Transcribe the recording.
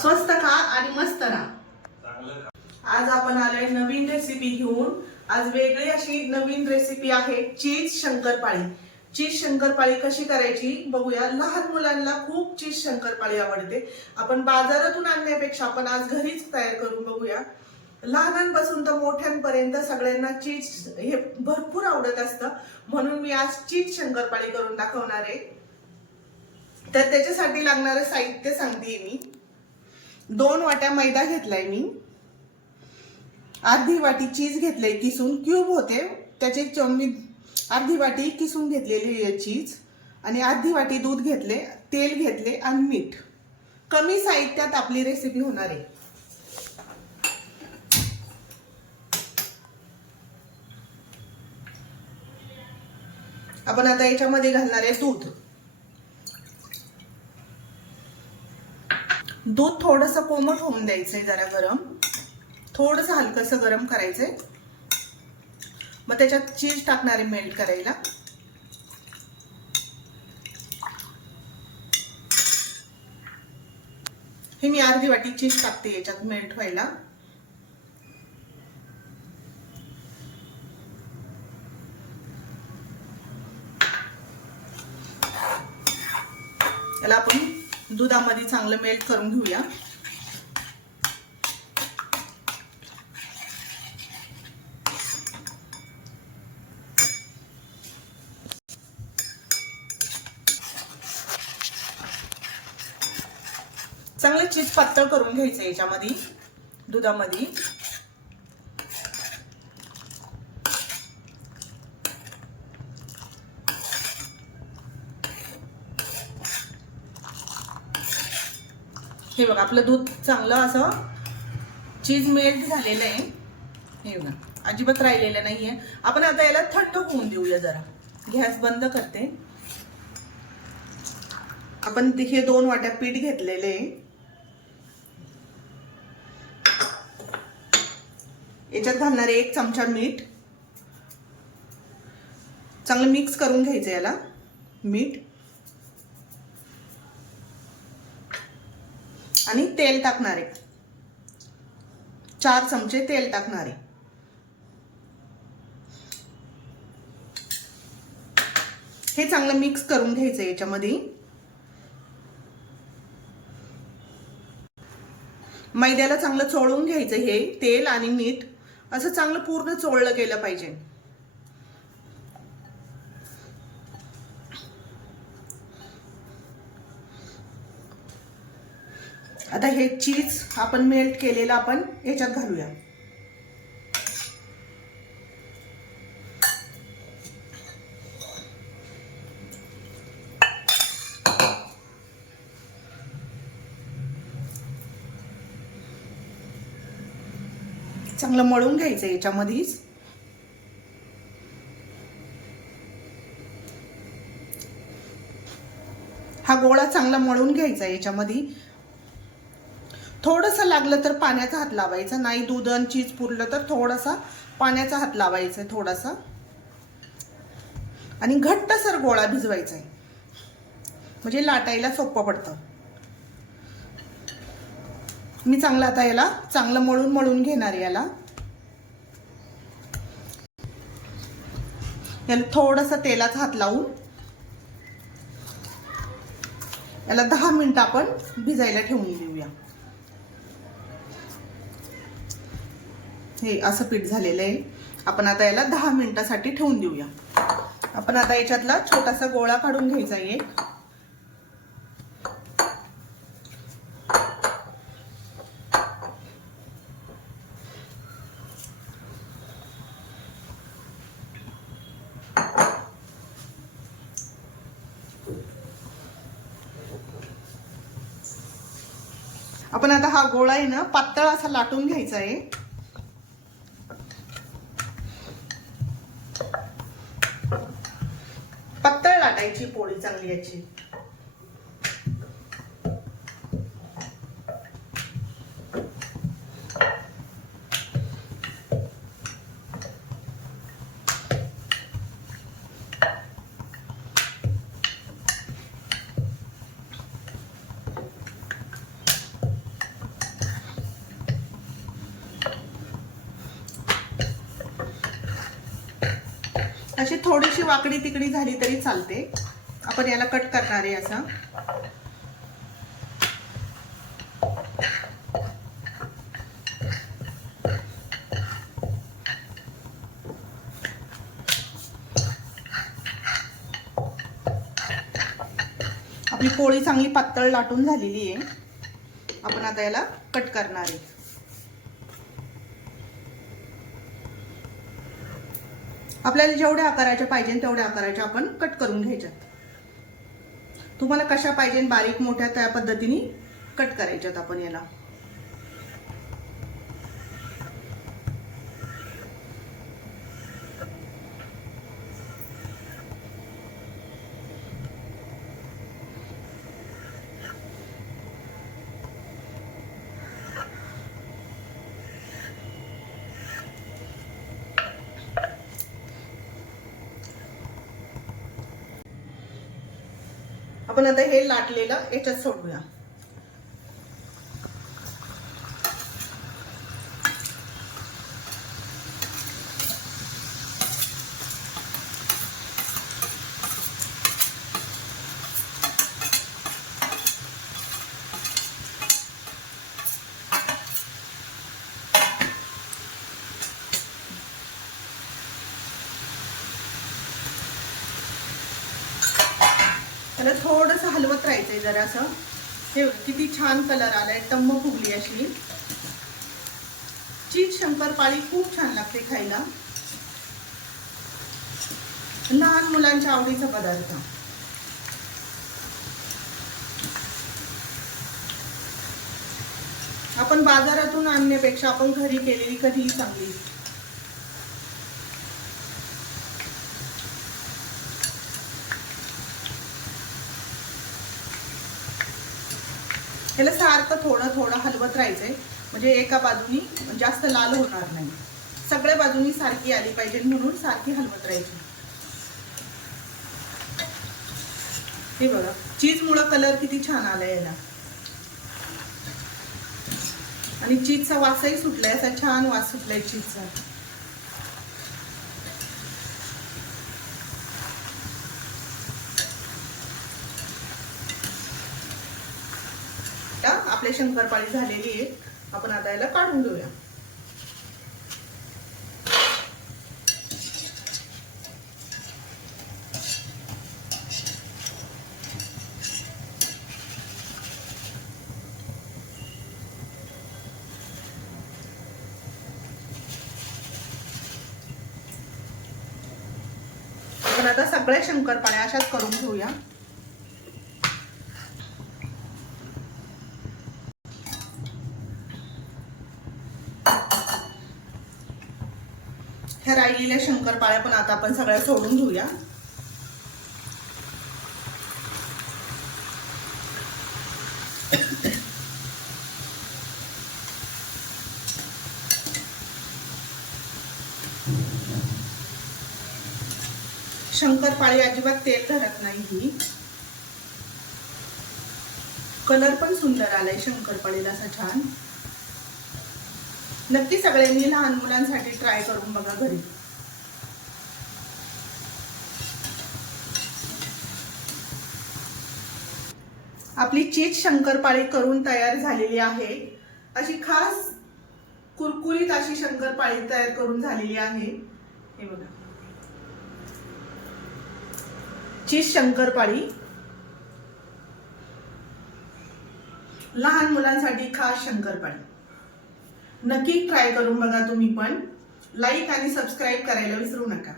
स्वस्त खा आणि मस्त राहा. आज आपण आलोय नवीन रेसिपी घेऊन. आज वेगळी अशी नवीन रेसिपी आहे चीज शंकरपाळी. चीज शंकरपाळी कशी करायची बघूया. लहान मुलांना खूप चीज शंकरपाळी आवडते. आपण बाजारातून आणण्यापेक्षा आपण आज घरीच तयार करून बघूया. लहानांपासून तर मोठ्यांपर्यंत सगळ्यांना चीज हे भरपूर आवडत असतं. म्हणून मी आज चीज शंकरपाळी करून दाखवणार आहे. तर त्याच्यासाठी लागणारं साहित्य सांगते मी. दोन वाट्या मैदा घेतलाय मी. अर्धी वाटी चीज घेतलंय किसून. क्यूब होते त्याचे मी अर्धी वाटी किसून घेतलेली आहे चीज. आणि अर्धी वाटी दूध घेतले तेल घेतले आणि मीठ. कमी साहित्यात आपली रेसिपी होणार आहे. आपण आता याच्यामध्ये घालणार आहे दूध. दूध थोडस कोमट होऊन द्यायचंय जरा गरम. थोडस हलकस गरम करायचंय. मग त्याच्यात चीज टाकणारे मेल्ट करायला. हे मी अर्धी वाटी चीज टाकते याच्यात मेल्ट व्हायला. याला आपण दुधामध्ये चांगलं मेल्ट करून घेऊया. चांगलं चीज पातळ करून घ्यायचं याच्यामध्ये दुधामध्ये. हे बघा आपलं दूध चांगलं असं चीज मेल्ट झालेलं आहे. हे बघा अजिबात राहिलेलं नाही आहे आपण आता याला थंड होऊन देऊया जरा. गॅस बंद करते. आपण ते- हे दोन वाट्या पीठ घेतलेले आहे. याच्यात घालणारे एक चमचा मीठ. चांगलं मिक्स करून घ्यायचं याला मीठ. आणि तेल टाकणारे. चार चमचे तेल टाकणारे. हे चांगलं मिक्स करून घ्यायचं याच्यामध्ये. मैद्याला चांगलं चोळून घ्यायचं हे तेल आणि मीठ असं चांगलं पूर्ण चोळलं गेलं पाहिजे. आता हे चीज आपण मेल्ट केलेलं आपण याच्यात घालूया. चांगलं मळून घ्यायचं याच्यामध्येच. हा गोळा चांगला मळून घ्यायचा याच्यामध्ये. थोडंसं लागलं तर पाण्याचा हात लावायचा. नाही दूध आणि चीज पुरलं तर थोडासा पाण्याचा हात लावायचा आहे थोडासा. आणि घट्टसर गोळा भिजवायचा आहे म्हणजे लाटायला सोपं पडतं. मी चांगलं आता याला चांगलं मळून मळून घेणार आहे याला. याला थोडंसं तेलाचा हात लावून याला दहा मिनिटं आपण भिजायला ठेवून देऊया. हे असं पीठ झालेलं आहे. आपण आता याला दहा मिनिटासाठी ठेवून देऊया. आपण आता याच्यातला छोटासा गोळा काढून घ्यायचा आहे एक. आपण आता हा गोळा आहे ना पातळ असा लाटून घ्यायचा आहे. होईल चांगली याची. अशी थोडीशी वाकडी तिकडी झाली तरी चालते. आपण याला कट करणार आहे असा. आपली पोळी चांगली पातळ लाटून झालेली आहे. आपण आता याला कट करणार आहे. आपल्याला जेवढ्या आकाराच्या पाहिजे तेवढ्या आकाराच्या आपण कट करून घ्यायच्यात. तुम्हाला कशा पाहिजे बारीक मोठ्या त्या पद्धतीने कट करायच्यात आपण याला. आपण आता हे लाटलेलं याच्यात सोडूया त्याला थोडंसं हलवत राहायचंय जरासं. हे किती छान कलर आलाय टम्म फुगली अशी. चीज शंकरपाळी खूप छान लागते खायला. लहान मुलांच्या आवडीचा पदार्थ. आपण बाजारातून आणण्यापेक्षा आपण घरी केलेली कधीही चांगली. त्याला सारखं थोडं थोडं हलवत राहायचंय. म्हणजे एका बाजूनी जास्त लाल होणार नाही. सगळ्या बाजूनी सारखी आली पाहिजे म्हणून सारखी हलवत राहायची. हे बघा चीजमुळं कलर किती छान आला याला. आणि चीजचा वासही सुटलाय असा छान वास सुटलाय चीजचा आता आपले शंकरपाळी झालेली आहे आपण आता याला काढून घेऊया. आपण आता सगळ्या शंकरपाळ्या अशाच करून घेऊया. ह्या राहिलेल्या शंकरपाळ्या पण आता आपण सगळ्या सोडून घेऊया. शंकरपाळी अजिबात तेल धरत नाही ही. कलर पण सुंदर आलाय शंकरपाळीला असा छान. नक्की सगळ्यांनी लहान मुलांसाठी ट्राय करून बघा घरी. आपली चीज शंकरपाळी करून तयार झालेली आहे. अशी खास कुरकुरीत अशी शंकरपाळी तयार करून झालेली आहे. हे बघा. चीज शंकरपाळी. लहान मुलांसाठी खास शंकरपाळी. नक्की ट्राय करून बघा तुम्ही पण. लाईक आणि सबस्क्राईब करायला विसरू नका.